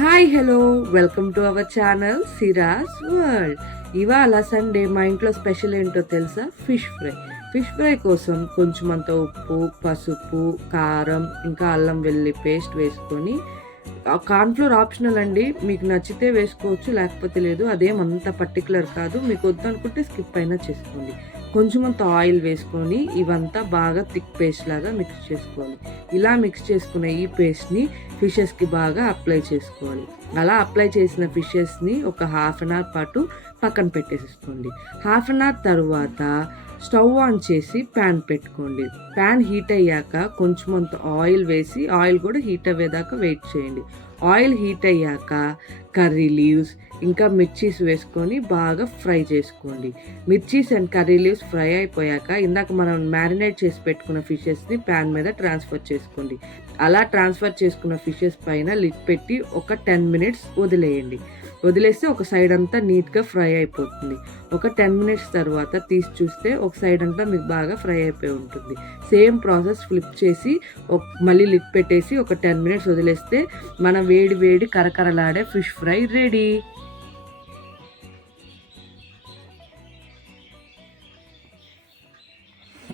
Hi hello welcome to our channel Siras world. ఇవాళ Sunday మా ఇంట్లో స్పెషల్ ఏంటో తెలుసా? ఫిష్ ఫ్రై కోసం కొంచెం అంత ఉప్పు, పసుపు, కారం, ఇంకా అల్లం వెల్లుల్లి పేస్ట్ వేసుకొని, కార్న్‌ఫ్లోర్ ఆప్షనల్ అండి, మీకు నచ్చితే వేసుకోవచ్చు లేకపోతే లేదు, అదేమంత పర్టికులర్ కాదు, మీకు వద్దనుకుంటే స్కిప్ అయినా చేసుకోండి. కొంచెం అంత ఆయిల్ వేసుకొని ఇవంతా బాగా థిక్ పేస్ట్ లాగా మిక్స్ చేసుకోవాలి. ఇలా మిక్స్ చేసుకున్న ఈ పేస్ట్ని ఫిషెస్కి బాగా అప్లై చేసుకోవాలి. అలా అప్లై చేసిన ఫిషెస్ని ఒక హాఫ్ అన్ అవర్ పాటు పక్కన పెట్టేసుకోండి. హాఫ్ అన్ అవర్ తర్వాత స్టవ్ ఆన్ చేసి ప్యాన్ పెట్టుకోండి. ప్యాన్ హీట్ అయ్యాక కొంచెం అంత ఆయిల్ వేసి, ఆయిల్ కూడా హీట్ అయ్యేదాకా వెయిట్ చేయండి. ఆయిల్ హీట్ అయ్యాక కర్రీ లీవ్స్ ఇంకా మిర్చీస్ వేసుకొని బాగా ఫ్రై చేసుకోండి. Mirchis and curry leaves fry అయిపోయాక ఇందాక మనం మ్యారినేట్ చేసి పెట్టుకున్న ఫిషెస్ని ప్యాన్ మీద ట్రాన్స్ఫర్ చేసుకోండి. అలా ట్రాన్స్ఫర్ చేసుకున్న ఫిషెస్ పైన లిడ్ పెట్టి ఒక 10 minutes వదిలేయండి. వదిలేస్తే ఒక సైడ్ అంతా నీట్గా ఫ్రై అయిపోతుంది. ఒక 10 minutes తర్వాత తీసి చూస్తే ఒక సైడ్ అంతా మీకు బాగా ఫ్రై అయిపోయి ఉంటుంది. సేమ్ ప్రాసెస్ ఫ్లిప్ చేసి మళ్ళీ లిడ్ పెట్టేసి ఒక 10 minutes వదిలేస్తే మన వేడి వేడి కరకరలాడే ఫిష్ ఫ్రై రెడీ.